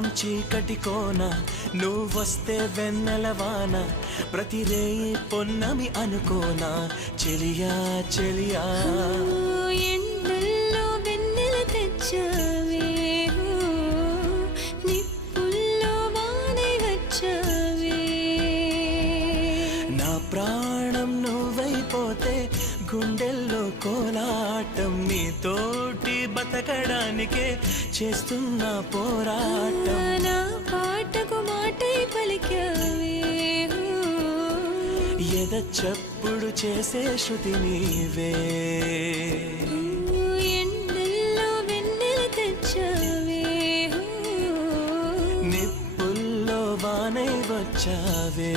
కాలం చీకటి కోన నువ్వొస్తే వెన్నెలవాన ప్రతి రేయి పొన్నమి అనుకోనా చెలియా చెలియా ఎండల్లో వెన్నెల తెచ్చావే నిప్పుల్లో వానై వచ్చావే నా ప్రాణం నువ్వైపోతే గుండెల్లో కోలాటం నీతోటి బతకడానికే చేస్తున్న పోరాటం నా పాటకు మాటై పలికావే ఎద చప్పుడు చేసే శృతి నీవే ఎండల్లో వెన్నెల తెచ్చావే నిప్పుల్లో వానై వచ్చావే.